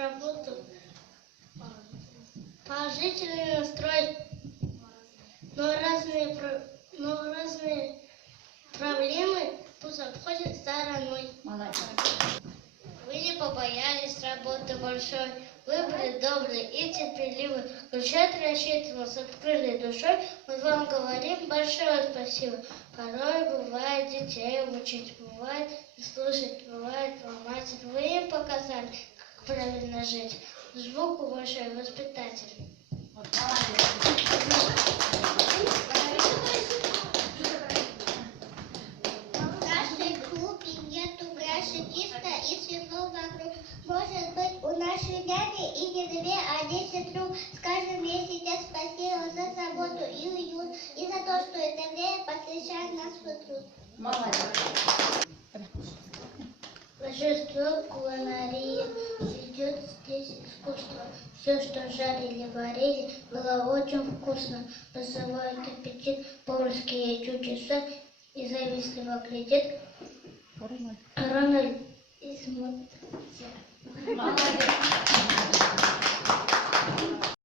работу. Положительный настрой, но разные проблемы пусть обходят стороной. Молодец. Вы не побоялись работы большой, вы были добрый и терпеливый. Включать рассчитывал с открытой душой. Мы вам говорим большое спасибо. Порой бывает детей учить, бывает не слушать, бывает ломать. Вы им показали, как правильно жить. Звуку большой воспитатель. Вот, молодец. В нашей группе нету грязи, чисто и светло вокруг. Может быть, у нашей няни и не 2, а 10 рук. Скажем ей сейчас спасибо за заботу и уют, и за то, что это время посвящает нас в труд. Молодец. Торжество кулинарии идет здесь искусство. Все, что жарили, варили, было очень вкусно. Вызывает аппетит поварские чудеса и завистливо глядит Рональд и смотрит. Молодец.